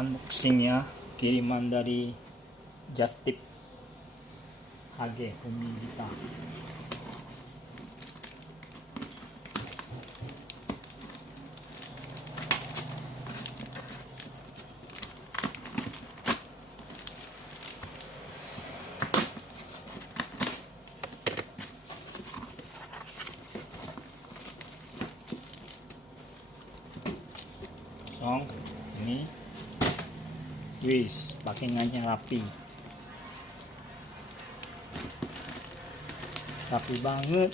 unboxingnya kiriman dari Just Tip HG Humidita. Song ini wis packingannya rapi banget.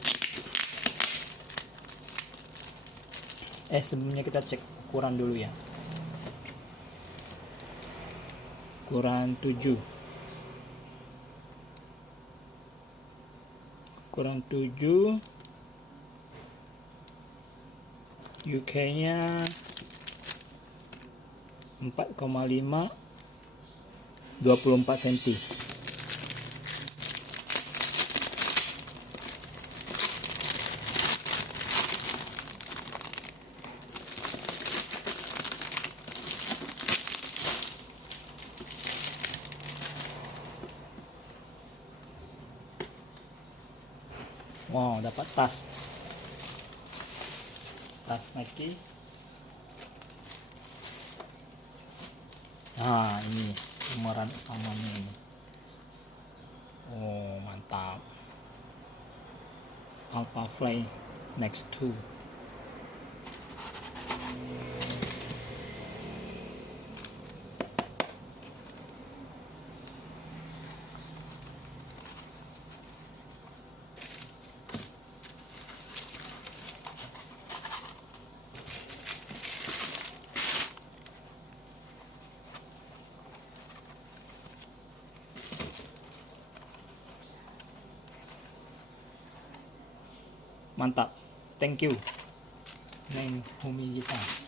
Sebelumnya kita cek ukuran dulu ya. Ukuran 7 UK nya 4,5 24 cm. Wow, dapat tas Nike. Nah, ini umuran utamanya ini. Oh, mantap. Alpha Fly Next 2. Mantap, thank you Neng Humidita.